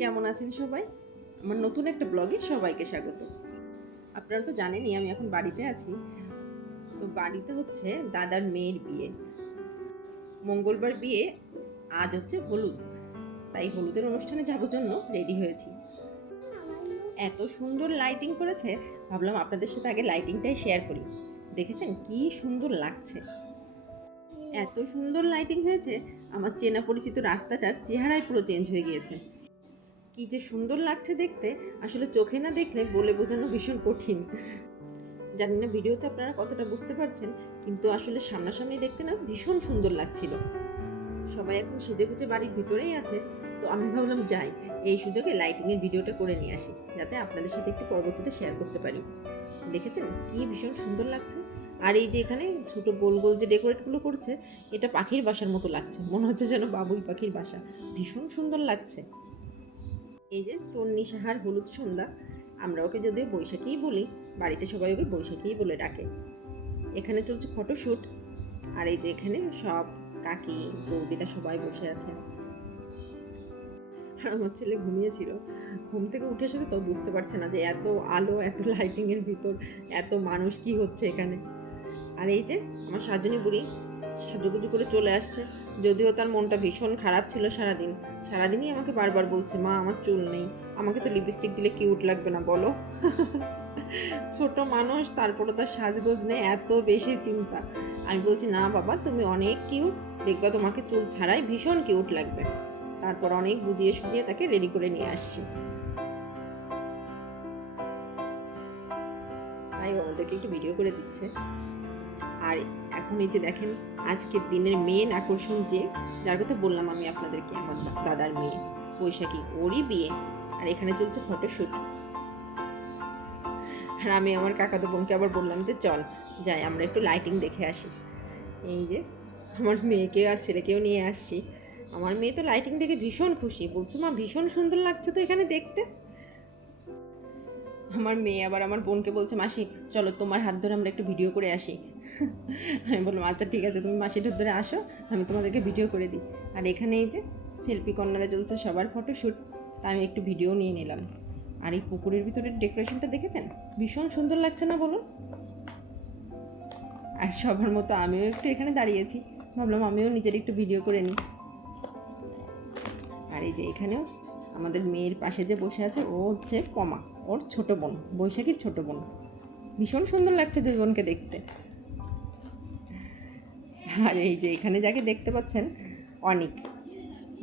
কেমন আছেন সবাই? আমার নতুন একটা ব্লগে সবাইকে স্বাগত। আপনারা তো জানেনই আমি এখন বাড়িতে আছি। তো বাড়িতে হচ্ছে দাদার মেয়ের বিয়ে। মঙ্গলবার বিয়ে, আজ হচ্ছে হলুদ। তাই হলুদের অনুষ্ঠানে যাব জন্য রেডি হয়েছি। এত সুন্দর লাইটিং করেছে, ভাবলাম আপনাদের সাথে আগে লাইটিংটাই শেয়ার করি। দেখেছেন কি সুন্দর লাগছে। এত সুন্দর লাইটিং হয়েছে, আমার চেনা পরিচিত রাস্তাটার চেহারাই পুরো চেঞ্জ হয়ে গিয়েছে। কি যে সুন্দর লাগছে দেখতে, আসলে চোখে না দেখলে বলে বোঝানো ভীষণ কঠিন। জানি না ভিডিওতে আপনারা কতটা বুঝতে পারছেন, কিন্তু আসলে সামনাসামনি দেখতে না ভীষণ সুন্দর লাগছিল। সবাই এখন সেজে গুজে বাড়ির ভিতরেই আছে, তো আমি ভাবলাম যাই, এই সুযোগে লাইটিংয়ের ভিডিওটা করে নিয়ে আসি, যাতে আপনাদের সাথে একটু পরবর্তীতে শেয়ার করতে পারি। দেখেছেন কি ভীষণ সুন্দর লাগছে? আর এই যে এখানে ছোট গোল গোল যে ডেকোরেটগুলো করছে, এটা পাখির বাসার মতো লাগছে, মনে হচ্ছে যেন বাবুই পাখির বাসা। ভীষণ সুন্দর লাগছে। এই যে তন্নি সাহার হলুদ সন্ধ্যা, আমরা ওকে যদিও বৈশাখীই বলি, বাড়িতে সবাই ওকে বৈশাখীই বলে ডাকে। এখানে চলছে ফটোশ্যুট আর এই যে এখানে সব কাকি, বৌদিরা সবাই বসে আছে আর আমার ছেলে ঘুমিয়েছিল। ঘুম থেকে উঠে এসেছে তো বুঝতে পারছে না যে এত আলো, এত লাইটিংয়ের ভিতর, এত মানুষ কি হচ্ছে এখানে। আর এই যে আমার সাজনী বুড়ি সাজুগুজু করে চলে আসছে, যদিও তার মনটা ভীষণ খারাপ ছিল সারাদিন। সারাদিনই আমাকে বারবার বলছে, মা, আমার চুল নেই। আমাকে তো লিপস্টিক দিলে কিউট লাগবে না, বলো। ছোট মানুষ তারপরে তার সাজগোজ নেই এত বেশি চিন্তা। আমি বলছি, না বাবা, তুমি অনেক কিউট দেখবা তোমাকে চুল ছাড়াই ভীষণ কিউট লাগবে। তারপর অনেক বুঝিয়ে সুজিয়ে তাকে রেডি করে নিয়ে আসছি। তাই আমাদেরকে একটু ভিডিও করে দিচ্ছে। আর এখন এই যে দেখেন আজকের দিনের মেন আকর্ষণ যে, যার কথা বললাম আমি আপনাদেরকে, আমার দাদার মেয়ে, বৈশাখী, ওরই বিয়ে, আর এখানে চলছে ফটোশ্যুট আর আমি আমার কাকাতো বোনকে আবার বললাম যে, চল, যাই, আমরা একটু লাইটিং দেখে আসি। এই যে, আমার মেয়েকে আর ছেলেকেও নিয়ে আসছি। আমার মেয়ে তো লাইটিং দেখে ভীষণ খুশি। বলছে, মা, ভীষণ সুন্দর লাগছে তো এখানে দেখতে। আমার মেয়ে আবার আমার বোনকে বলছে, মাসি, চলো, তোমার হাত ধরে আমরা একটু ভিডিও করে আসি। আমি বললাম আচ্ছা ঠিক আছে, তুমি হাত ধরে আসো, আমি তোমাদেরকে ভিডিও করে দিই। আর এখানে এই যে সেলফি কর্নারে চলছে সবার ফটোশ্যুট তা আমি একটু ভিডিও নিয়ে নিলাম। আর এই পুকুরের ভিতরের ডেকোরেশনটা দেখেছেন? ভীষণ সুন্দর লাগছে না বলুন? আর সবার মতো আমিও একটু এখানে দাঁড়িয়েছি। ভাবলাম, আমিও নিজের একটু ভিডিও করে নিই। আর এই যে এখানেও আমাদের মেয়ের পাশে যে বসে আছে, ও হচ্ছে পমা, ওর ছোট বোন, বৈশাখীর ছোট বোন। ভীষণ সুন্দর লাগছে দুই বোনকে দেখতে। আর এই যে এখানে যাকে দেখতে পাচ্ছেন, অনিক।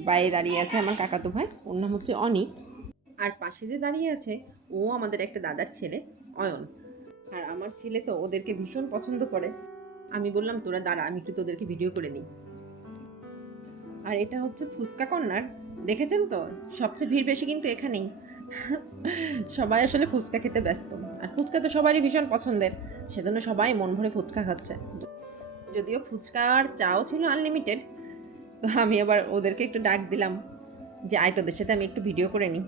বাইরে দাঁড়িয়ে আছে আমার কাকাতো ভাই, ওর নাম হচ্ছে অনিক। আর পাশে যে দাঁড়িয়ে আছে, ও আমাদের একটা দাদার ছেলে, অয়ন। আর আমার ছেলে তো ওদেরকে ভীষণ পছন্দ করে। আমি বললাম, তোরা দাঁড়া, আমি একটু তোদেরকে ভিডিও করে নিই আর এটা হচ্ছে ফুচকা কর্নার। দেখেছেন তো? সবচেয়ে ভিড় বেশি কিন্তু এখানেই। সবাই আসলে ফুচকা খেতে ব্যস্ত। আর ফুচকা তো সবারই ভীষণ পছন্দের। সেজন্য সবাই মন ভরে ফুচকা খাচ্ছে। যদিও ফুচকার চাও ছিল আনলিমিটেড তো আমি আবার ওদেরকে একটু ডাক দিলাম যে, আয় তোদের সাথে আমি একটু ভিডিও করে নিই।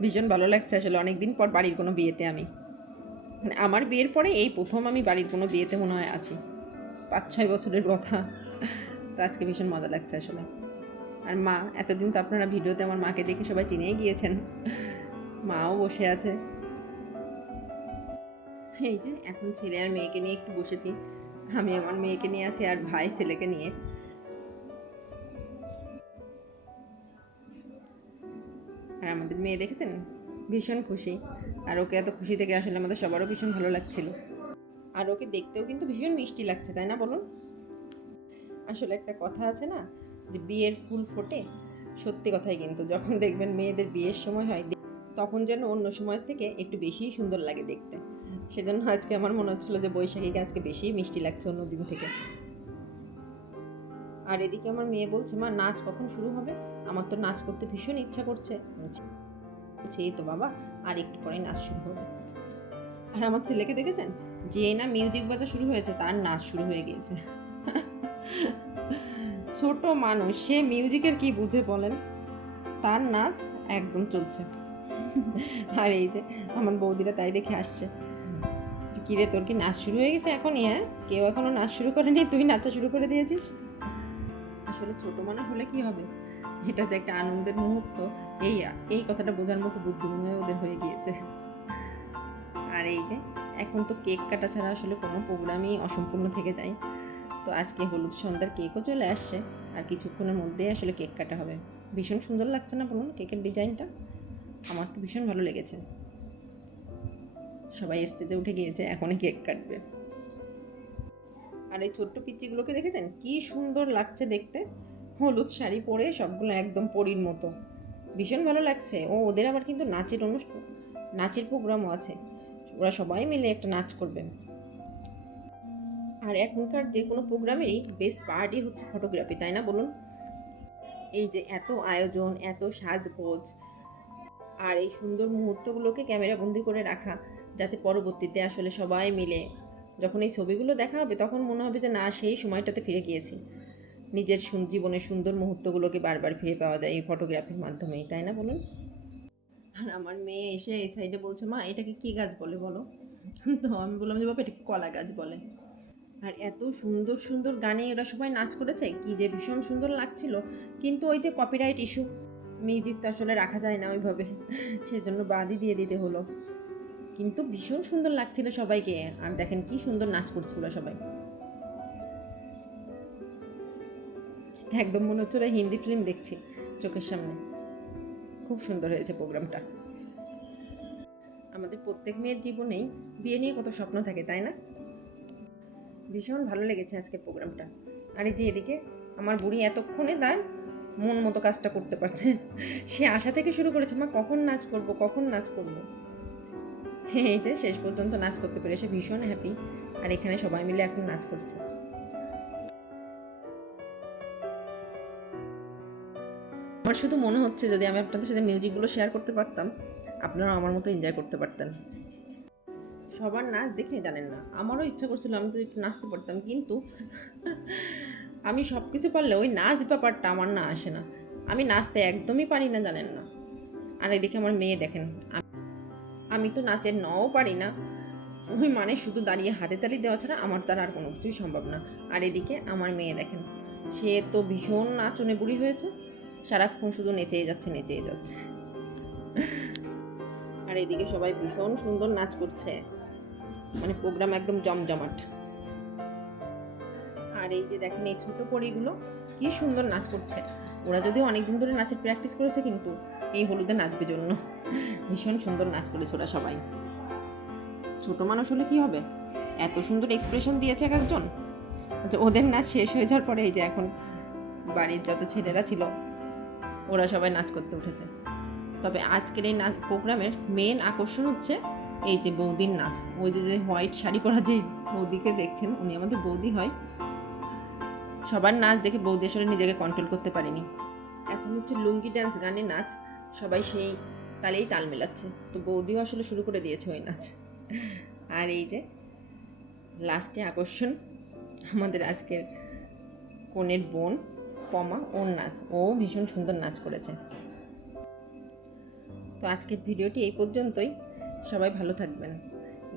ভীষণ ভালো লাগছে আসলে অনেক দিন পর বাড়ির কোনো বিয়েতে আমি। মানে আমার বিয়ের পরে এই প্রথম আমি বাড়ির কোনো বিয়েতে মনে হয় আছি। পাঁচ ছয় বছরের কথা। তো আজকে ভীষণ মজা লাগছে আসলে। আর মা, এতদিন তো আপনারা ভিডিওতে আমার মাকে দেখে সবাই চিনেই গিয়েছেন। মাও বসে আছে। এই যে, এখন ছেলে আর মেয়েকে নিয়ে একটু বসেছি। আমি আমার মেয়েকে নিয়ে আছি আর ভাই ছেলেকে নিয়ে। আর আমাদের মেয়ে দেখেছেন? ভীষণ খুশি। আর ওকে এত খুশি থেকে আসলে আমাদের সবারও ভীষণ ভালো লাগছিল। আর ওকে দেখতেও কিন্তু ভীষণ মিষ্টি লাগছে, তাই না বলুন? আসলে একটা কথা আছে না, যে বিয়ের ফুল ফোটে, সত্যি কথাই কিন্তু, যখন দেখবেন মেয়েদের বিয়ের সময় হয়, তখন যেন অন্য সময় থেকে একটু বেশিই সুন্দর লাগে দেখতে। সেজন্য আজকে আমার মনে হচ্ছিল যে বৈশাখীকে আজকে বেশি মিষ্টি লাগছে অন্য দিন থেকে। আর এদিকে আমার মেয়ে বলছে, মা, নাচ কখন শুরু হবে? আমার তো নাচ করতে ভীষণ ইচ্ছা করছে। সেই তো বাবা, আর একটু পরে নাচ শুরু হবে। আর আমার ছেলেকে দেখেছেন? যে না মিউজিক বাজা শুরু হয়েছে, তার নাচ শুরু হয়ে গিয়েছে। ছোট মানুষ, সে মিউজিকের কি বুঝে বলেন? তার নাচ একদম চলছে। আর এই যে, আমার বৌদিরা তাই দেখে আসছে। কিরে তোর কি নাচ শুরু হয়ে গেছে এখনই হ্যাঁ? কেউ এখনও নাচ শুরু করেনি, তুই নাচা শুরু করে দিয়েছিস? আসলে ছোট মানুষ হলে কি হবে? এটা যে একটা আনন্দের মুহূর্ত, এই এই কথাটা বোঝার মতো বুদ্ধিময় ওদের হয়ে গিয়েছে। আর এই যে, এখন তো কেক কাটা ছাড়া আসলে কোনো প্রোগ্রামই অসম্পূর্ণ থেকে যায়। তো আজকে হলুদ সন্ধ্যার কেকও চলে আসছে, আর কিছুক্ষণের মধ্যেই আসলে কেক কাটা হবে। ভীষণ সুন্দর লাগছে না বলুন, কেকের ডিজাইনটা? আমার তো ভীষণ ভালো লেগেছে। সবাই স্টেজে উঠে গিয়েছে, এখনই কেক কাটবে। আর এই ছোট্ট পিচ্চিগুলোকে দেখেছেন? কি সুন্দর লাগছে দেখতে। হলুদ শাড়ি পরে সবগুলো একদম পরীর মতো। ভীষণ ভালো লাগছে। ও, ওদের আবার কিন্তু নাচের অনুষ্ঠান, নাচের প্রোগ্রামও আছে। ওরা সবাই মিলে একটা নাচ করবে। আর এখনকার যে কোনো প্রোগ্রামেরই বেস্ট পার্টি হচ্ছে ফটোগ্রাফি তাই না বলুন? এই যে এত আয়োজন, এত সাজগোজ, আর এই সুন্দর মুহূর্তগুলোকে ক্যামেরা বন্দি করে রাখা যাতে পরবর্তীতে আসলে সবাই মিলে যখন এই ছবিগুলো দেখা হবে, তখন মনে হবে যে না, সেই সময়টাতে ফিরে গিয়েছি। নিজের জীবনের সুন্দর মুহূর্তগুলোকে বারবার ফিরে পাওয়া যায় এই ফটোগ্রাফির মাধ্যমেই, তাই না বলুন? আর আমার মেয়ে এসে এই সাইডে বলছে, মা, এটাকে কী গাছ বলে বলো? তো আমি বললাম যে, বাবা, এটাকে কলা গাছ বলে। আর এত সুন্দর সুন্দর গানে ওরা সবাই নাচ করেছে, কি যে ভীষণ সুন্দর লাগছিল। কিন্তু ওই যে কপিরাইট ইস্যু মিউজিক তো আসলে রাখা যায় না ওইভাবে। সেজন্য বাদই দিয়ে দিতে হলো। কিন্তু ভীষণ সুন্দর লাগছিল সবাইকে। আর দেখেন কি সুন্দর নাচ করছিল সবাই। একদম মনে হচ্ছে হিন্দি ফিল্ম দেখছি চোখের সামনে। খুব সুন্দর হয়েছে প্রোগ্রামটা। আমাদের প্রত্যেক মেয়ের জীবনেই বিয়ে নিয়ে কত স্বপ্ন থাকে, তাই না? ভীষণ ভালো লেগেছে আজকে প্রোগ্রামটা। আর এই যে এদিকে আমার বুড়ি এতক্ষণে তার মন মতো কাজটা করতে পারছে। সে আশা থেকে শুরু করেছে, মা, কখন নাচ করব, কখন নাচ করব? এই যে শেষ পর্যন্ত নাচ করতে পেরে সে ভীষণ হ্যাপি আর এখানে সবাই মিলে এখন নাচ করছে। আমার শুধু মনে হচ্ছে যদি আমি আপনাদের সাথে মিউজিকগুলো শেয়ার করতে পারতাম আপনারা আমার মতো এনজয় করতে পারতেন। সবার নাচ দেখে জানেন না। আমারও ইচ্ছা করছিল আমি তো একটু নাচতে পারতাম, কিন্তু আমি সব কিছু পারলে ওই নাচ ব্যাপারটা আমার না আসে না। আমি নাচতে একদমই পারি না, জানেন না। আর এদিকে আমার মেয়ে দেখেন আম- তো নাচের নও পারি না। ওই মানে শুধু দাঁড়িয়ে হাতে তালি দেওয়া ছাড়া আমার দ্বারা আর কোনো কিছুই সম্ভব না। আর এদিকে আমার মেয়ে দেখেন, সে তো ভীষণ নাচনে বুড়ি হয়েছে। সারাক্ষণ শুধু নেচেই যাচ্ছে নেচেই যাচ্ছে। আর এদিকে সবাই ভীষণ সুন্দর নাচ করছে। মানে প্রোগ্রাম একদম জমজমাট। আর এই যে দেখেন এই ছোট পরিগুলো, কি সুন্দর নাচ করছে। ওরা যদিও অনেকদিন ধরে নাচের প্র্যাকটিস করেছে, কিন্তু এই হলুদে নাচবে জন্য। ভীষণ সুন্দর নাচ করেছে ওরা সবাই। ছোট মানুষ হলে কি হবে? এত সুন্দর এক্সপ্রেশন দিয়েছে এক একজন। আচ্ছা ওদের নাচ শেষ হয়ে যাওয়ার পরে এই যে এখন বাড়ির যত ছেলেরা ছিল, ওরা সবাই নাচ করতে উঠেছে। তবে আজকের এই নাচ প্রোগ্রামের মেন আকর্ষণ হচ্ছে এই যে বৌদির নাচ। ওই যে যে হোয়াইট শাড়ি পরা যে বৌদিকে দেখছেন, উনি আমাদের বৌদি হয়। সবার নাচ দেখে বৌদি আসলে নিজেকে কন্ট্রোল করতে পারিনি। এখন হচ্ছে লুঙ্গি ডান্স গানে নাচ, সবাই সেই তালেই তাল মেলাচ্ছে। তো বৌদিও আসলে শুরু করে দিয়েছে ওই নাচ। আর এই যে লাস্টে আকর্ষণ, আমাদের আজকের কনের বোন, পমা, ওর নাচ। ও ভীষণ সুন্দর নাচ করেছে। তো আজকের ভিডিওটি এই পর্যন্তই। সবাই ভালো থাকবেন।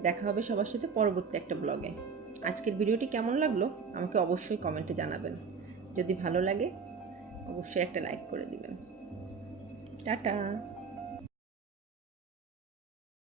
দেখা হবে সবার সাথে পরবর্তী একটা ব্লগে আজকের ভিডিওটি কেমন লাগল আমাকে অবশ্যই কমেন্টে জানাবেন। যদি ভালো লাগে, অবশ্যই একটা লাইক করে দিবেন। টাটা।